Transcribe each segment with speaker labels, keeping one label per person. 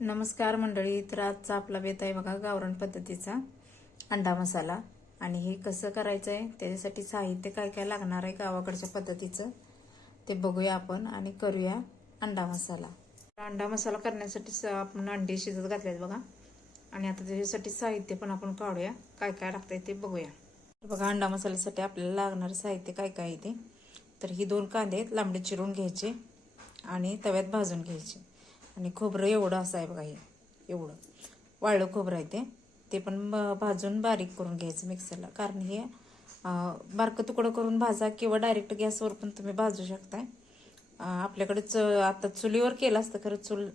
Speaker 1: नमस्कार मंडळी तर आजचा आपला बेत आहे बघा गावरण पद्धतीचा अंडा मसाला. आणि हे कसं करायचं आहे त्याच्यासाठी साहित्य काय काय लागणार आहे गावाकडच्या पद्धतीचं ते बघूया आपण आणि करूया अंडा मसाला. अंडा मसाला करण्यासाठी स- आपण अंडे शिजत घातलेत बघा. आणि आता त्याच्यासाठी साहित्य पण आपण काढूया काय काय लागतंय ते बघूया. बघा अंडा मसाल्यासाठी आपल्याला लागणारं साहित्य काय काय आहे ते. तर ही दोन कांदे आहेत, लांबडे चिरून घ्यायचे आणि तव्यात भाजून घ्यायचे. आणि खोबरं एवढं असं आहे बघा हे एवढं. वाळलं खोबरं आहे ते. ते पण भाजून बारीक करून घ्यायचं मिक्सरला कारण हे बारकं तुकडं करून भाजा किंवा डायरेक्ट गॅसवर पण तुम्ही भाजू शकताय. आपल्याकडे च आता चुलीवर केलं असतं खरं चूल.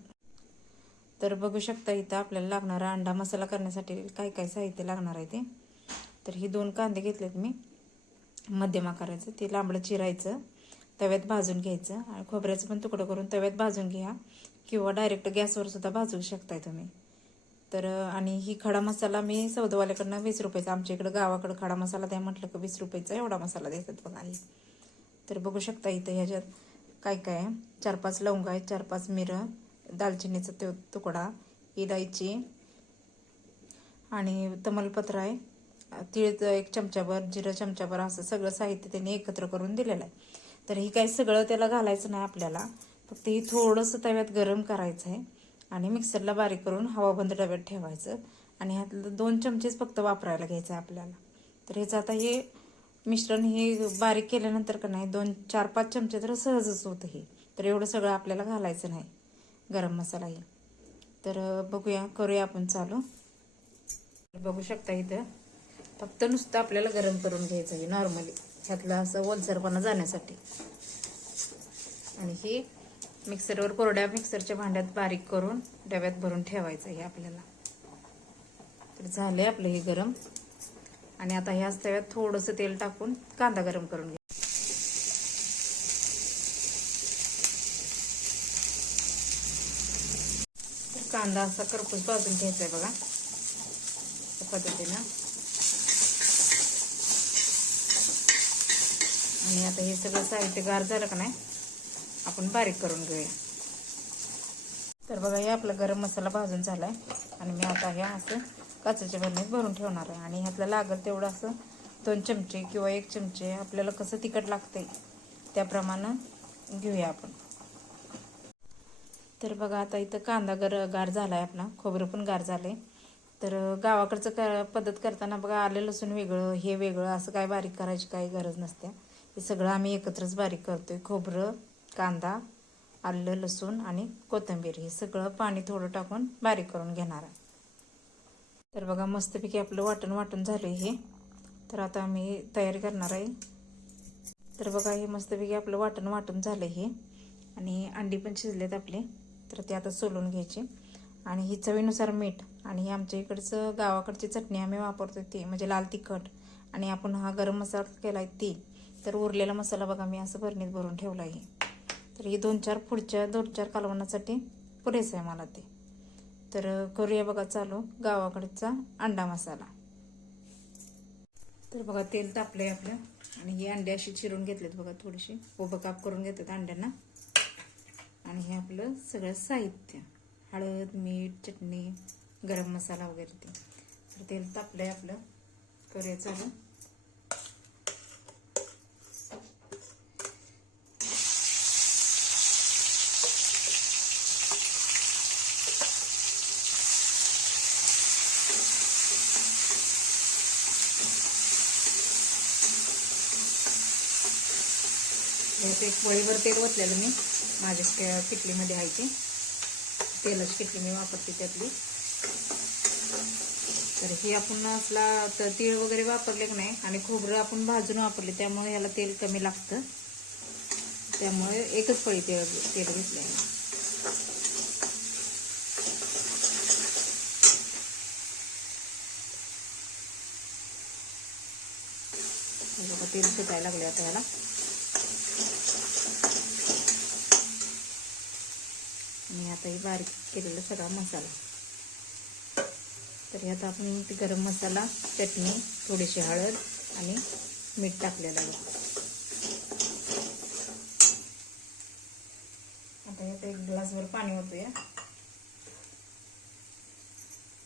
Speaker 1: तर बघू शकता इथं आपल्याला लागणारा अंडा मसाला करण्यासाठी काय काय साहित्य लागणार आहे ते. तर ही दोन कांदे घेतलेत मी. मध्यम आकाराचं. ते लांबडं चिरायचं. तव्यात भाजून घ्यायचं. आणि खोबऱ्याचं पण तुकडं करून तव्यात भाजून घ्या. किंवा डायरेक्ट गॅसवर सुद्धा भाजू शकताय तुम्ही. तर आणि ही खडा मसाला मी सौदवाल्याकडनं वीस रुपयाचा आमच्या इकडं गावाकडं खडा मसाला द्या म्हटलं की वीस रुपयाचा एवढा मसाला देतात बघा हे. तर बघू शकता इथं ह्याच्यात काय काय आहे. चार पाच लवंग आहेत चार पाच मिरं दालचिनीचा तो तुकडा इलायची आणि तमलपत्र आहे. तिळचं एक चमचाभर जिरं चमचाभर असं सगळं साहित्य त्यांनी एकत्र करून दिलेलं आहे. तर ही काही सगळं त्याला घालायचं नाही आपल्याला. फक्त ही थोडंसं तव्यात गरम करायचं आहे आणि मिक्सरला बारीक करून हवाबंद डब्यात ठेवायचं. आणि ह्यातलं दोन चमचेच फक्त वापरायला घ्यायचं आहे आपल्याला. तर ह्याचं आता हे मिश्रण हे बारीक केल्यानंतर का नाही दोन चार पाच चमचे तर सहजच होतं हे. तर एवढं सगळं आपल्याला घालायचं नाही. गरम मसाला हे. तर बघूया करूया आपण चालू. बघू शकता इथं. फक्त नुसतं आपल्याला गरम करून घ्यायचं आहे नॉर्मली. ह्यातलं असं ओलसरपणा जाण्यासाठी. आणि ही मिक्सरवर कोरड्या मिक्सरच्या भांड्यात बारीक करून डब्यात भरून ठेवायचं हे आपल्याला. तर झालंय आपलं हे गरम. आणि आता ह्याच तव्यात थोडंसं तेल टाकून कांदा गरम करून घ्या. तर कांदा असा करपूस भाजून घ्यायचा आहे बघा. त्या पद्धतीनं. आणि आता हे सगळं साहित्य गार झालं का नाही आपण बारीक करून घेऊया. तर बघा हे आपला गरम मसाला भाजून झाला आहे आणि मी आता हे असं काचेच्या भरणीत भरून ठेवणार आहे. आणि ह्यातलं लागेल तेवढं असं दोन चमचे किंवा एक चमचे आपल्याला कसं तिखट लागते त्याप्रमाणे घेऊया आपण. तर बघा आता इथं कांदा गर गार झाला आहे आपला. खोबरं पण गार झालंय. तर गावाकडचं क पद्धत करताना बघा आलं लसूण वेगळं हे वेगळं असं काय बारीक करायची काही गरज नसते. हे सगळं आम्ही एकत्रच बारीक करतोय. खोबरं कांदा आलं लसूण आणि कोथिंबीर. हे सगळं पाणी थोडं टाकून बारीक करून घेणार आहे. तर बघा मस्तपैकी आपलं वाटण वाटण झालं हे. तर आता आम्ही तयारी करणार आहे. तर बघा हे मस्तपैकी आपलं वाटण वाटण झालं हे. आणि अंडी पण शिजलेत आपले. तर ते आता सोलून घ्यायचे. आणि ही चवीनुसार मीठ आणि हे आमच्या इकडचं गावाकडची चटणी आम्ही वापरतो ती म्हणजे लाल तिखट. आणि आपण हा गरम मसाला केला आहे ती. तर उरलेला मसाला बघा मी असं भरणीत भरून ठेवला आहे. तर ही दोन चार पुढच्या दोन चार कालवणासाठी पुरेसं आहे मला ते. तर करूया बघा चालू गावाकडचा अंडा मसाला. तर बघा तेल तापलंय आपलं. आणि ही अंडे अशी चिरून घेतलेत बघा थोडीशी उभं काप करून घेतात अंड्यांना. आणि हे आपलं सगळं साहित्य. हळद मीठ चटणी गरम मसाला वगैरे ते. तर तेल तापलंय आपलं. करूया चालू. ते एक तेल ओतलेलं मी. माझ्याच के- किटलीमध्ये आहे ते. तेलाची किटली मी वापरते त्यातली. तर हे आपण असला तर तीळ वगैरे वापरले की नाही आणि खोबरं आपण भाजून वापरले त्यामुळे ह्याला तेल कमी लागतं. त्यामुळे एकच पळी तेल तेल घेतलं आहे तेल सुटायला लागले आता ह्याला. आणि आता हे बारीक केलेला सगळा मसाला. तर ह्यात आपण गरम मसाला चटणी थोडीशी हळद आणि मीठ टाकलेलं आहे. आता ह्यात एक ग्लासभर पाणी होतोया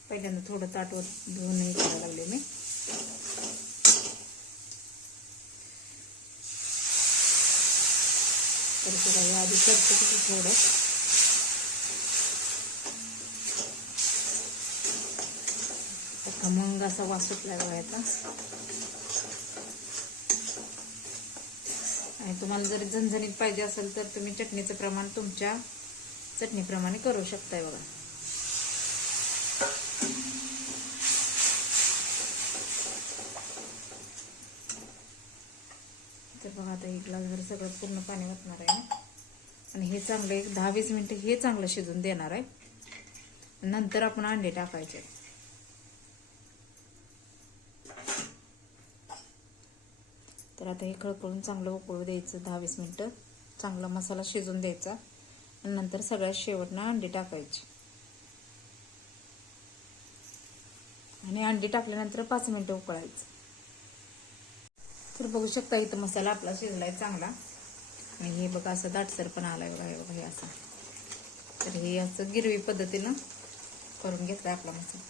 Speaker 1: पहिल्यांदा थोडं ताटवर धुवून हे करायला लागले मी. तर बघा आधी करते थोडं. खमंग असा वास सुटला बघा आणि तुम्हाला जर झणझणीत पाहिजे असेल तर तुम्ही चटणीचं प्रमाण तुमच्या चटणीप्रमाणे करू शकताय बघा. तर बघा आता एक ग्लासभर सगळं पूर्ण पाणी वाटणार आहे. आणि हे चांगलं एक दहा वीस मिनिटं हे चांगलं शिजून देणार आहे. नंतर आपण अंडे टाकायचे. तर आता हे खळखळून चांगलं उकळू द्यायचं दहा वीस मिनटं. चांगला मसाला शिजून द्यायचा. आणि नंतर सगळ्यात शेवटनं अंडी टाकायची. आणि अंडी टाकल्यानंतर पाच मिनटं उकळायचं. तर बघू शकता इथं मसाला आपला शिजलाय चांगला. आणि हे बघा असं दाटसर पण आलाय बघा हे बघा हे असं. तर हे असं गिरवी पद्धतीनं करून घेतलाय आपला मसाला.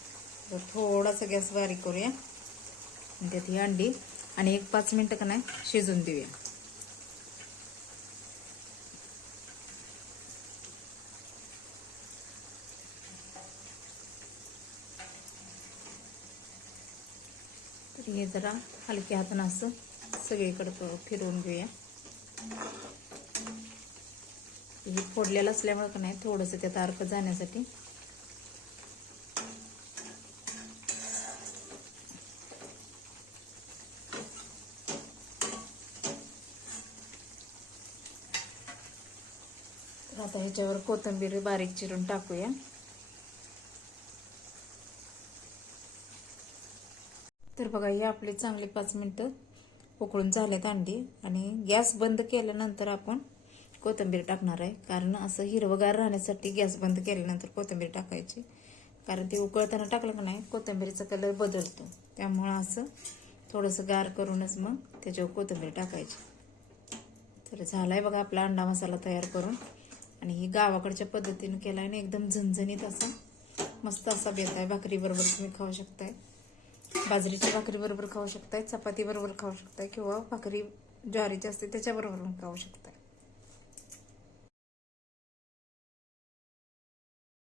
Speaker 1: तर थोडासा गॅस बारीक करूया. आणि त्यात ही अंडी आणि एक पाच मिनटं का नाही शिजून देऊया. तर हे जरा हलक्या हातानं असं सगळीकडं फिरवून घेऊया. हे फोडलेलं असल्यामुळे का नाही थोडंसं त्यात अर्क जाण्यासाठी आता ह्याच्यावर कोथिंबीर बारीक चिरून टाकूया. तर बघा ही आपली चांगली पाच मिनटं उकळून झालेत अंडी आणि गॅस बंद केल्यानंतर आपण कोथिंबीर टाकणार आहे. कारण असं हिरवगार राहण्यासाठी गॅस बंद केल्यानंतर कोथिंबीर टाकायची. कारण ते उकळताना टाकलं का नाही कोथिंबीरीचा कलर बदलतो. त्यामुळं असं थोडंसं गार करूनच मग त्याच्यावर कोथिंबीर टाकायची. तर झालाय बघा आपला अंडा मसाला तयार करून. आणि ही गावाकडच्या पद्धतीने केला आहे एकदम झणझणीत असा मस्त असा बेत आहे. भाकरीबरोबर तुम्ही खाऊ शकताय. बाजरीच्या भाकरीबरोबर खाऊ शकताय. चपातीबरोबर खाऊ शकताय. किंवा भाकरी ज्वारीची असते त्याच्याबरोबर खाऊ शकताय.